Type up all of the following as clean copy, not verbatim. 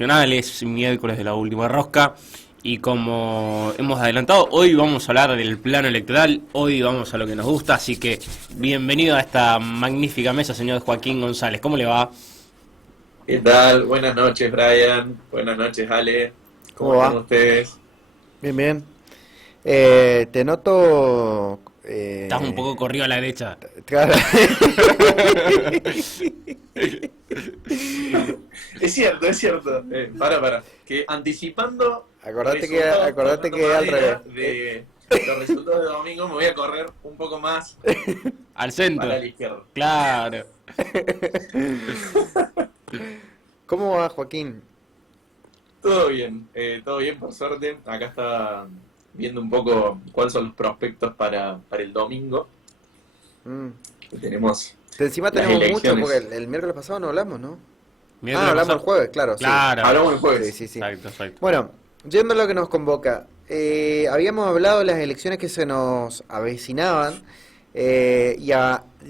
internacionales, miércoles de la última rosca. Y como hemos adelantado, hoy vamos a hablar del plano electoral, hoy vamos a lo que nos gusta, así que bienvenido a esta magnífica mesa, señor Joaquín González. ¿Cómo le va? ¿Qué tal? Buenas noches, Brian. Buenas noches, Ale. ¿Cómo ¿Cómo están va? ustedes? Bien, bien. Te noto... Estás un poco corrido a la derecha. claro. Es cierto, es cierto. Para. Que anticipando Acordate tocando que al revés. madera de los resultados de domingo, me voy a correr un poco más Al para centro. la izquierda. Claro. ¿Cómo va, Joaquín? Todo bien por suerte. Acá está viendo un poco cuáles son los prospectos para el domingo. Mm. Tenemos Encima las tenemos mucho, elecciones. porque el miércoles pasado no hablamos, ¿no? Miércoles Hablamos el pasado. jueves, claro, sí. Claro. Hablamos el jueves. Sí. Exacto. Bueno, yendo a lo que nos convoca. Habíamos hablado de las elecciones que se nos avecinaban.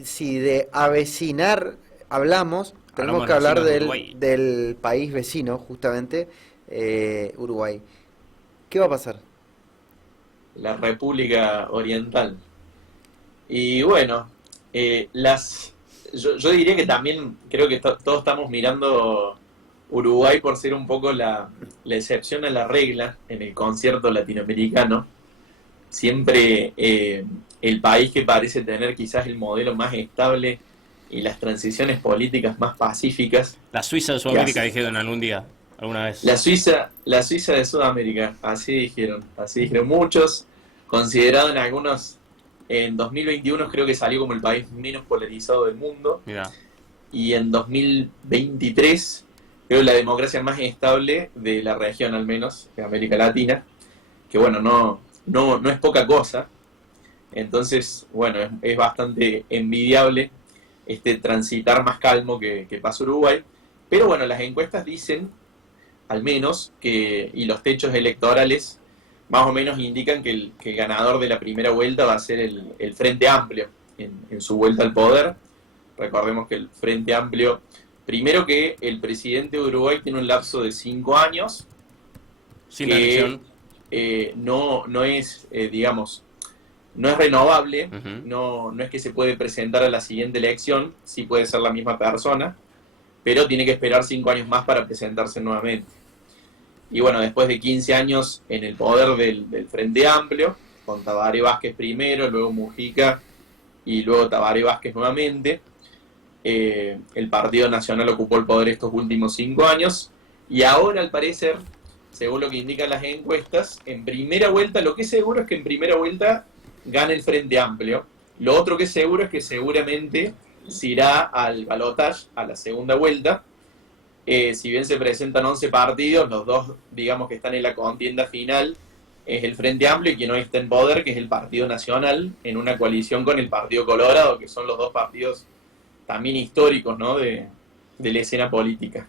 Si de avecinar hablamos, tenemos Hablamos que de los hablar vecinos de Uruguay. del país vecino, justamente, Uruguay. ¿Qué va a pasar? La República Oriental. Y bueno, yo diría que también creo que todos estamos mirando Uruguay por ser un poco la excepción a la regla en el concierto latinoamericano. Siempre el país que parece tener quizás el modelo más estable y las transiciones políticas más pacíficas. La Suiza de Sudamérica dijeron algún día, alguna vez. La Suiza de Sudamérica, así dijeron muchos, considerado en algunos, en 2021 creo que salió como el país menos polarizado del mundo, Mira. y en 2023 creo la democracia más estable de la región, al menos, de América Latina, que bueno, no es poca cosa. Entonces, bueno, es bastante envidiable este transitar más calmo que pasa Uruguay, pero bueno, las encuestas dicen al menos, y los techos electorales más o menos indican que el ganador de la primera vuelta va a ser el Frente Amplio en su vuelta al poder. Recordemos que el Frente Amplio, primero que el presidente de Uruguay tiene un lapso de 5 años, Sin que elección. no es, digamos, no es renovable, Ujú. no es que se puede presentar a la siguiente elección, sí puede ser la misma persona, pero tiene que esperar 5 años más para presentarse nuevamente. Y bueno, después de 15 años en el poder del Frente Amplio, con Tabaré Vázquez primero, luego Mujica y luego Tabaré Vázquez nuevamente, el Partido Nacional ocupó el poder estos últimos 5 años, y ahora al parecer, según lo que indican las encuestas, en primera vuelta, lo que es seguro es que en primera vuelta gana el Frente Amplio. Lo otro que es seguro es que seguramente se irá al balotaje, a la segunda vuelta. Si bien se presentan 11 partidos, los dos, digamos, que están en la contienda final, es el Frente Amplio y quien hoy está en poder, que es el Partido Nacional, en una coalición con el Partido Colorado, que son los dos partidos también históricos, ¿no?, de la escena política.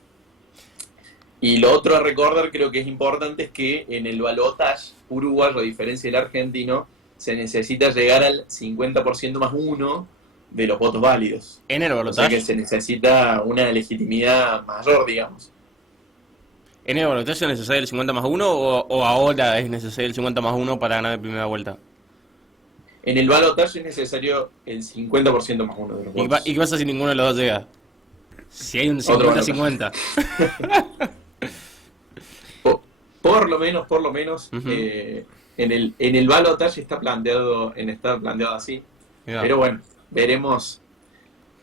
Y lo otro a recordar, creo que es importante, es que en el balotaje uruguayo, a diferencia del argentino, se necesita llegar al 50% más uno de los votos válidos. En el O sea que balotaje. se necesita una legitimidad mayor, digamos. ¿En el balotaje es necesario el 50 más uno o ahora es necesario el 50 más uno para ganar de primera vuelta? En el balotaje es necesario el 50% más uno de los votos. ¿Y qué pasa si ninguno de los dos llega? Si hay un Otro balotaje. 50-50. Por lo menos, Ujú. en el balotaje está planteado así. Mirá. Pero bueno, veremos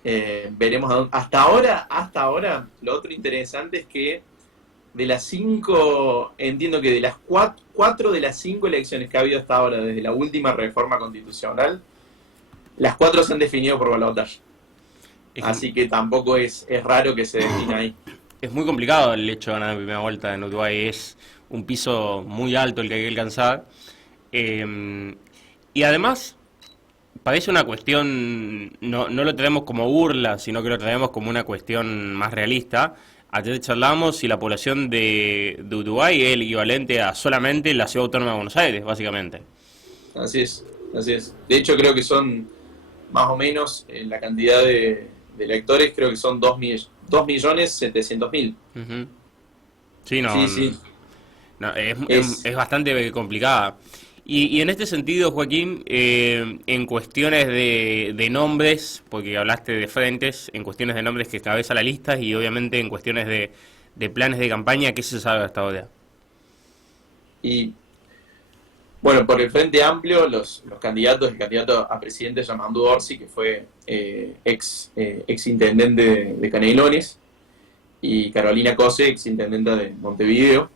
a dónde. Hasta ahora, lo otro interesante es que de las 5, entiendo que de las 4 de las 5 elecciones que ha habido hasta ahora, desde la última reforma constitucional, las 4 se han definido por balotaje. Es, Así que tampoco es raro que se defina ahí. es muy complicado el hecho de ganar en primera vuelta en Uruguay. Es un piso muy alto el que hay que alcanzar. Y además, parece una cuestión, no lo tenemos como burla, sino que lo tenemos como una cuestión más realista. Ayer charlamos si la población de Uruguay es el equivalente a solamente la ciudad autónoma de Buenos Aires, básicamente. Así es. De hecho, creo que son más o menos la cantidad de electores, creo que son 2.700.000. Ujú. Sí, no, Sí, sí. no, Es, es bastante complicada. Y en este sentido, Joaquín, en cuestiones de nombres, porque hablaste de frentes, en cuestiones de nombres que cabeza la lista y obviamente en cuestiones de planes de campaña, ¿qué se sabe hasta ahora? y bueno, por el Frente Amplio, los candidatos, el candidato a presidente es Yamandu Orsi, que fue ex intendente de Canelones, y Carolina Cose, ex intendenta de Montevideo.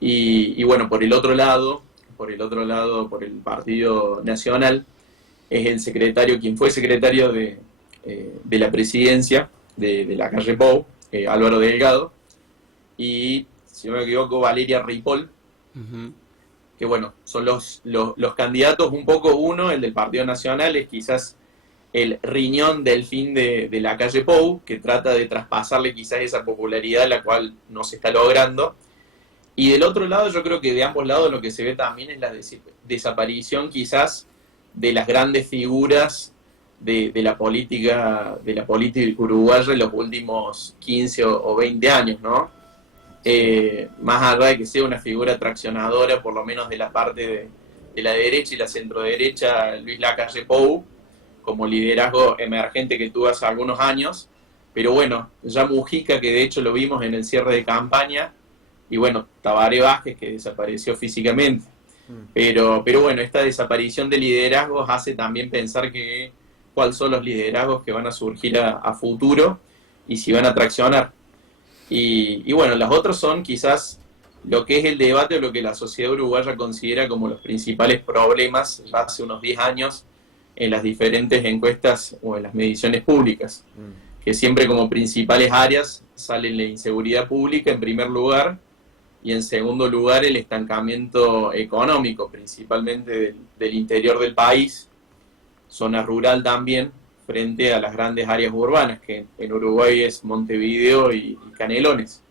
Y bueno, por el Partido Nacional, es el secretario, quien fue secretario de la presidencia de la calle Pou, Álvaro Delgado, y, si no me equivoco, Valeria Ripoll, Ujú. que bueno, son los candidatos, un poco uno, el del Partido Nacional, es quizás el riñón del fin de la calle Pou, que trata de traspasarle quizás esa popularidad, la cual no se está logrando. Y del otro lado, yo creo que de ambos lados lo que se ve también es la desaparición quizás de las grandes figuras de la política uruguaya en los últimos 15 o 20 años, ¿no? Más allá de que sea una figura traccionadora, por lo menos de la parte de la derecha y la centroderecha, Luis Lacalle Pou, como liderazgo emergente que tuvo hace algunos años, pero bueno, ya Mujica, que de hecho lo vimos en el cierre de campaña, y bueno, Tabaré Vázquez, que desapareció físicamente. Pero bueno, esta desaparición de liderazgos hace también pensar que cuáles son los liderazgos que van a surgir a futuro y si van a traccionar. Y bueno, las otras son quizás lo que es el debate o lo que la sociedad uruguaya considera como los principales problemas ya hace unos 10 años en las diferentes encuestas o en las mediciones públicas, que siempre como principales áreas sale la inseguridad pública en primer lugar y en segundo lugar el estancamiento económico, principalmente del interior del país, zona rural también, frente a las grandes áreas urbanas, que en Uruguay es Montevideo y Canelones.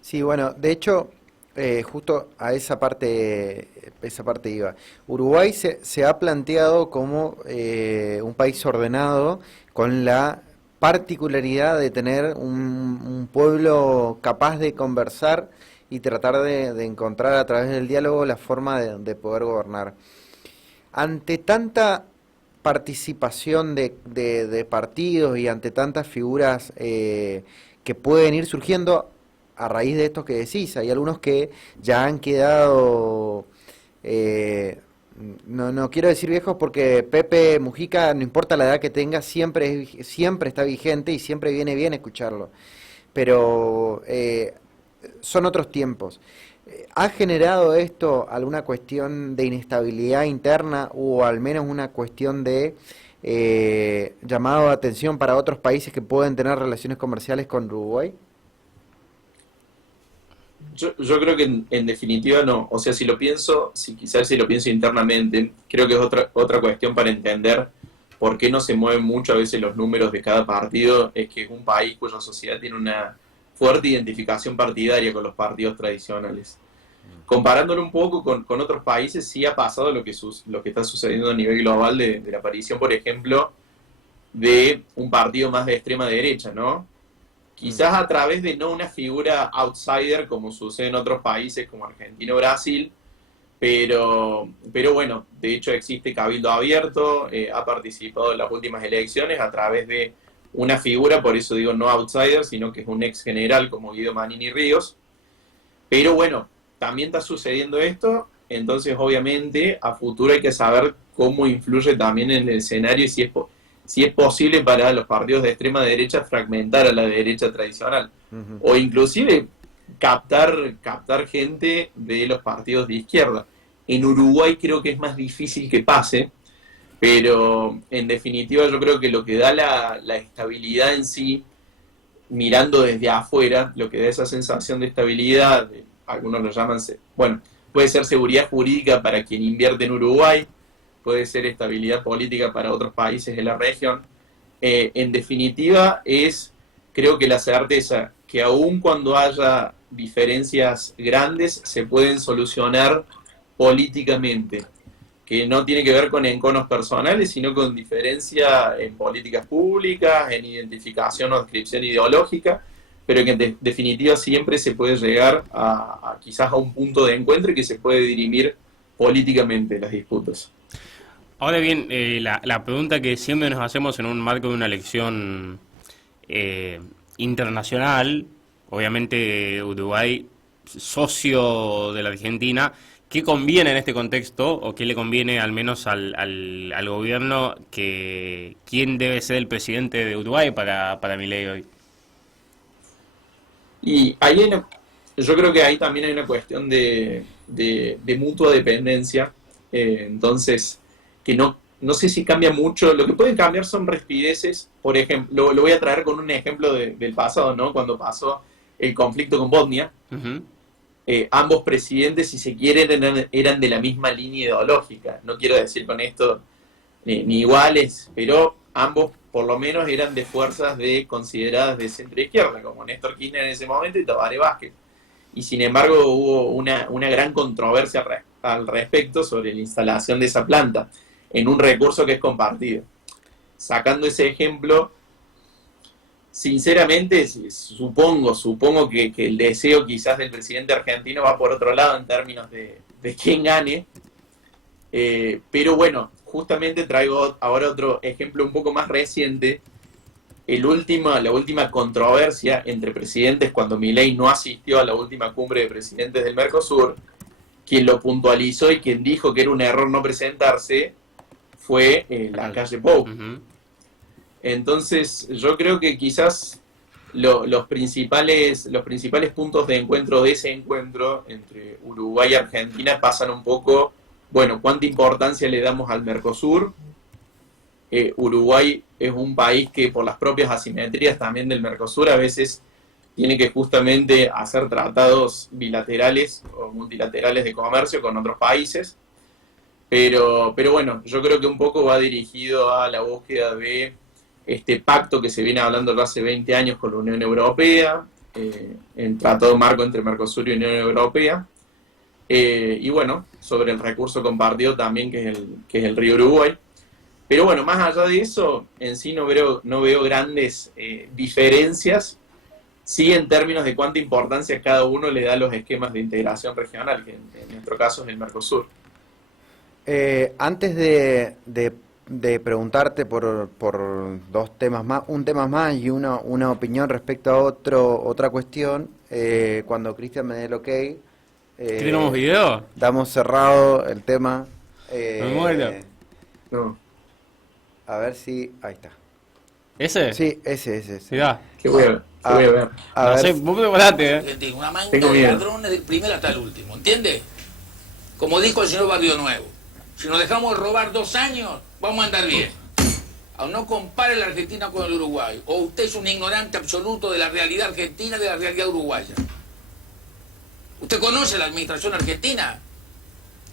Sí, bueno, de hecho, justo a esa parte iba. Uruguay se ha planteado como un país ordenado con la particularidad de tener un pueblo capaz de conversar y tratar de encontrar a través del diálogo la forma de poder gobernar. Ante tanta participación de partidos y ante tantas figuras que pueden ir surgiendo a raíz de esto que decís, hay algunos que ya han quedado, eh, no quiero decir viejos porque Pepe Mujica, no importa la edad que tenga, siempre está vigente y siempre viene bien escucharlo, pero son otros tiempos. ¿Ha generado esto alguna cuestión de inestabilidad interna o al menos una cuestión de llamado de atención para otros países que pueden tener relaciones comerciales con Uruguay? Yo creo que en definitiva no. O sea, quizás si lo pienso internamente, creo que es otra cuestión para entender por qué no se mueven mucho a veces los números de cada partido, es que es un país cuya sociedad tiene una fuerte identificación partidaria con los partidos tradicionales. Comparándolo un poco con otros países, sí ha pasado lo que está sucediendo a nivel global de la aparición, por ejemplo, de un partido más de extrema derecha, ¿no? Quizás a través de no una figura outsider como sucede en otros países como Argentina o Brasil, pero bueno, de hecho existe Cabildo Abierto, ha participado en las últimas elecciones a través de una figura, por eso digo no outsider, sino que es un ex general como Guido Manini Ríos. Pero bueno, también está sucediendo esto, entonces obviamente a futuro hay que saber cómo influye también en el escenario y si es posible para los partidos de extrema derecha fragmentar a la derecha tradicional. Ujú. O inclusive captar gente de los partidos de izquierda. En Uruguay creo que es más difícil que pase, pero en definitiva yo creo que lo que da la estabilidad en sí, mirando desde afuera, lo que da esa sensación de estabilidad, algunos lo llaman, bueno, puede ser seguridad jurídica para quien invierte en Uruguay, puede ser estabilidad política para otros países de la región. En definitiva, creo que la certeza que aun cuando haya diferencias grandes, se pueden solucionar políticamente, que no tiene que ver con enconos personales, sino con diferencia en políticas públicas, en identificación o descripción ideológica, pero que en definitiva siempre se puede llegar a quizás a un punto de encuentro y que se puede dirimir políticamente las disputas. Ahora bien, la pregunta que siempre nos hacemos en un marco de una elección internacional, obviamente Uruguay, socio de la Argentina, ¿qué conviene en este contexto o qué le conviene al menos al gobierno que quién debe ser el presidente de Uruguay para Milei hoy? Y ahí yo creo que ahí también hay una cuestión de mutua dependencia, entonces que no sé si cambia mucho. Lo que pueden cambiar son rispideces. Por ejemplo, lo voy a traer con un ejemplo del pasado, ¿no? Cuando pasó el conflicto con Bosnia, ambos presidentes, si se quieren, eran de la misma línea ideológica. No quiero decir con esto ni iguales, pero ambos por lo menos eran de fuerzas consideradas de centro-izquierda, como Néstor Kirchner en ese momento y Tabaré Vázquez. Y sin embargo hubo una gran controversia al respecto sobre la instalación de esa planta en un recurso que es compartido. Sacando ese ejemplo, sinceramente supongo que el deseo quizás del presidente argentino va por otro lado en términos de quién gane, pero bueno, justamente traigo ahora otro ejemplo un poco más reciente. La última controversia entre presidentes cuando Milei no asistió a la última cumbre de presidentes del Mercosur, quien lo puntualizó y quien dijo que era un error no presentarse fue la calle Pou. Entonces yo creo que quizás los principales puntos de encuentro de ese encuentro entre Uruguay y Argentina pasan un poco, bueno, cuánta importancia le damos al Mercosur. Uruguay es un país que por las propias asimetrías también del Mercosur a veces tiene que justamente hacer tratados bilaterales o multilaterales de comercio con otros países, pero bueno, yo creo que un poco va dirigido a la búsqueda de este pacto que se viene hablando hace 20 años con la Unión Europea, el tratado marco entre Mercosur y Unión Europea, y bueno, sobre el recurso compartido también que es el río Uruguay. Pero bueno, más allá de eso, en sí no veo grandes diferencias, sí en términos de cuánta importancia cada uno le da a los esquemas de integración regional, que en nuestro caso es el Mercosur. Antes de preguntarte por dos temas más, un tema más y una opinión respecto a otra cuestión, cuando Cristian me dé el ok, ¿tenemos video? damos cerrado el tema. Me muero. No. A ver si... Ahí está. ¿Ese? Sí, ese. Mirá. ¿Qué voy a ver? A ver. No sé, vos preparaste, Argentina, una manga Tengo de miedo. ladrones del primero hasta el último, ¿entiendes? Como dijo el señor Barrio Nuevo, si nos dejamos de robar 2 años, vamos a andar bien. Aún no compare la Argentina con el Uruguay, o usted es un ignorante absoluto de la realidad argentina y de la realidad uruguaya. ¿Usted conoce la administración argentina?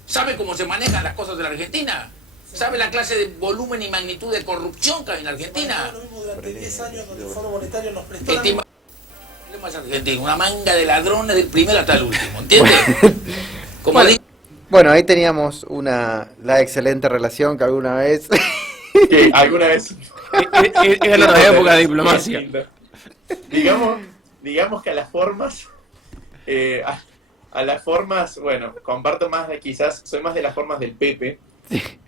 ¿Sabe cómo se manejan las cosas de la Argentina? ¿Sabe la clase de volumen y magnitud de corrupción que hay en la Argentina? Lo mismo durante 10 años donde el Fondo Monetario nos prestó la Estima- Problemas argentinos, una manga de ladrones del primero hasta el último, ¿entiendes? Como dijo Bueno, ahí teníamos la excelente relación que alguna vez... Que alguna vez... Era la otra época de diplomacia. Digamos que a las formas... a las formas, bueno, comparto más quizás, soy más de las formas del Pepe,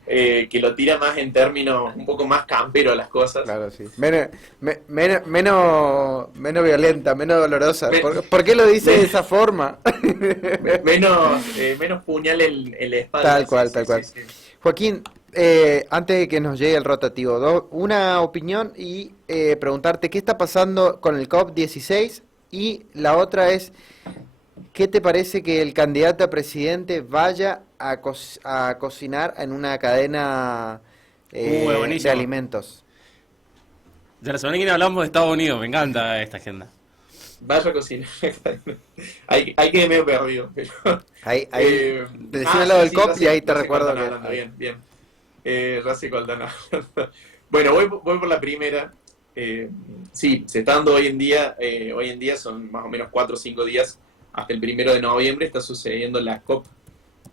que lo tira más en términos un poco más campero a las cosas. Claro, sí. Menos violenta, menos dolorosa. ¿Por qué lo dice de esa forma? menos puñal en la espalda. Tal cual. Sí. Joaquín, antes de que nos llegue el rotativo, una opinión y preguntarte qué está pasando con el COP16 y la otra es, ¿qué te parece que el candidato a presidente vaya a cocinar en una cadena de buenísimo. alimentos? Ya la semana que viene hablamos de Estados Unidos, me encanta esta agenda. Vaya a cocinar. hay que medio perdido. Pero, Ahí te decía lo del COP y ahí te recuerdo que... Bien. Racing Aldana. Bueno, voy por la primera. Sí, se está dando hoy en día son más o menos 4 o 5 días hasta el 1 de noviembre, está sucediendo la COP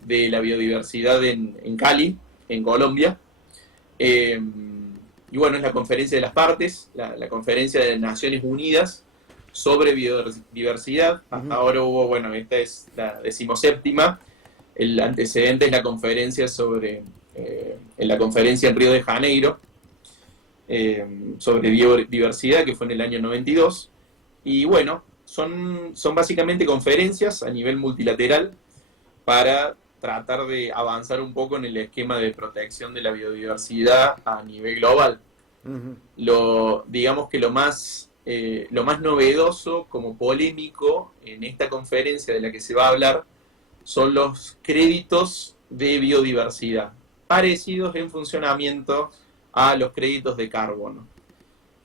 de la biodiversidad en Cali, en Colombia. Y bueno, es la conferencia de las partes, la conferencia de Naciones Unidas sobre biodiversidad. Hasta ahora hubo, bueno, esta es la 17ª. El antecedente es la conferencia en la conferencia en Río de Janeiro, sobre biodiversidad, que fue en el año 92. Y bueno, son básicamente conferencias a nivel multilateral para tratar de avanzar un poco en el esquema de protección de la biodiversidad a nivel global. Digamos que lo más novedoso, como polémico, en esta conferencia de la que se va a hablar, son los créditos de biodiversidad, parecidos en funcionamiento a los créditos de carbono.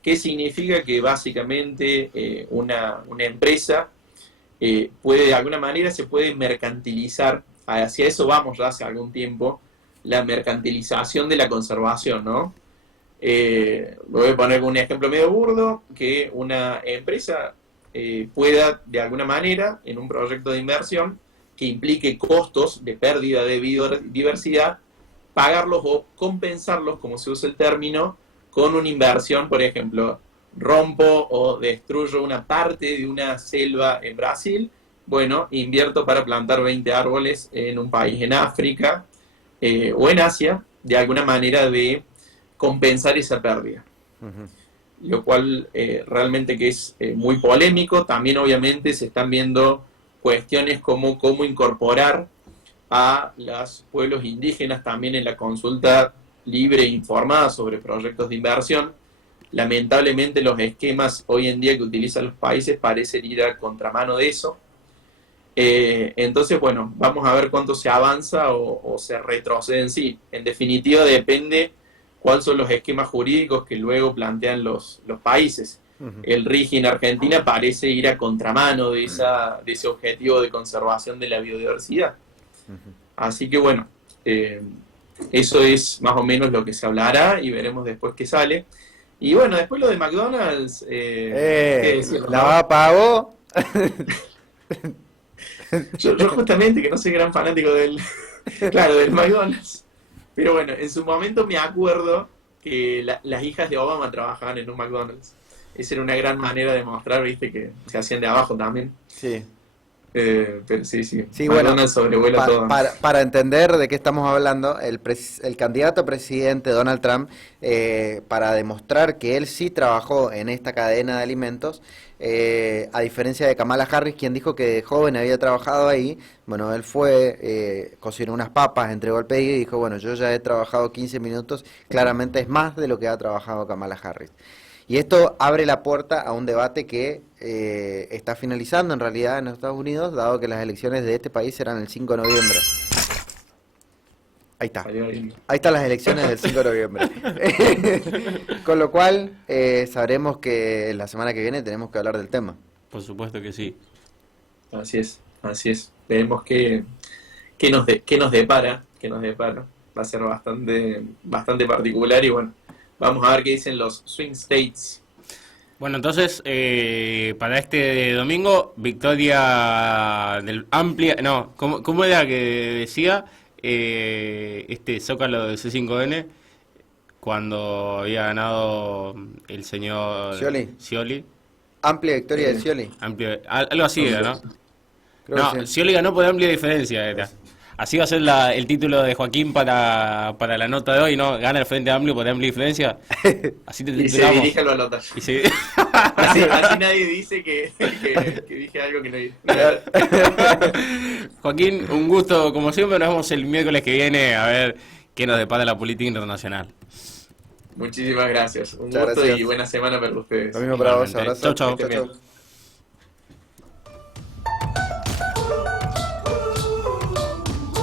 ¿Qué significa? Que básicamente una empresa puede, de alguna manera, se puede mercantilizar. Hacia eso vamos ya hace algún tiempo, la mercantilización de la conservación, ¿no? Voy a poner un ejemplo medio burdo, que una empresa pueda, de alguna manera, en un proyecto de inversión que implique costos de pérdida de biodiversidad, pagarlos o compensarlos, como se usa el término, con una inversión. Por ejemplo, rompo o destruyo una parte de una selva en Brasil, bueno, invierto para plantar 20 árboles en un país en África o en Asia, de alguna manera de compensar esa pérdida. Lo cual realmente que es muy polémico. También obviamente se están viendo cuestiones como cómo incorporar a los pueblos indígenas también en la consulta libre e informada sobre proyectos de inversión. Lamentablemente los esquemas hoy en día que utilizan los países parecen ir a contramano de eso. Entonces, bueno, vamos a ver cuánto se avanza o se retrocede en sí. En definitiva, depende cuáles son los esquemas jurídicos que luego plantean los países. El RIGI en Argentina parece ir a contramano de ese objetivo de conservación de la biodiversidad. Así que bueno, eso es más o menos lo que se hablará y veremos después qué sale. Y bueno, después lo de McDonald's, ¿qué decir, no? ¿La pagó? Yo justamente, que no soy gran fanático del McDonald's, pero bueno, en su momento me acuerdo que las hijas de Obama trabajaban en un McDonald's. Esa era una gran manera de mostrar, viste, que se hacían de abajo también. Sí. Pero sí, bueno, McDonald's sobrevuela todo. Para entender de qué estamos hablando, el candidato a presidente Donald Trump, para demostrar que él sí trabajó en esta cadena de alimentos, a diferencia de Kamala Harris, quien dijo que de joven había trabajado ahí, bueno, él fue, cocinó unas papas, entregó el pedido y dijo, bueno, yo ya he trabajado 15 minutos, claramente es más de lo que ha trabajado Kamala Harris. Y esto abre la puerta a un debate que está finalizando en realidad en los Estados Unidos, dado que las elecciones de este país serán el 5 de noviembre. Ahí está. Ahí están las elecciones del 5 de noviembre. Con lo cual, sabremos que la semana que viene tenemos que hablar del tema. Por supuesto que sí. Así es. Veremos qué nos depara. Va a ser bastante particular y bueno. Vamos a ver qué dicen los swing states. Bueno, entonces, para este domingo, victoria del amplia... No, ¿cómo era que decía este Zócalo de C5N cuando había ganado el señor Scioli? Amplia victoria de Scioli. Algo así era, ¿no? Creo que sí. Scioli ganó por amplia diferencia, era. Así va a ser el título de Joaquín para la nota de hoy, ¿no? Gana el Frente Amplio por amplia diferencia. Así te y titulamos. Se dirige a la nota. Así nadie dice que dije algo que no dije. Joaquín, un gusto como siempre. Nos vemos el miércoles que viene a ver qué nos depara la política internacional. Muchísimas gracias. Un Muchas gusto gracias. Y buena semana para ustedes. Lo mismo para vos. Abrazo. Chau.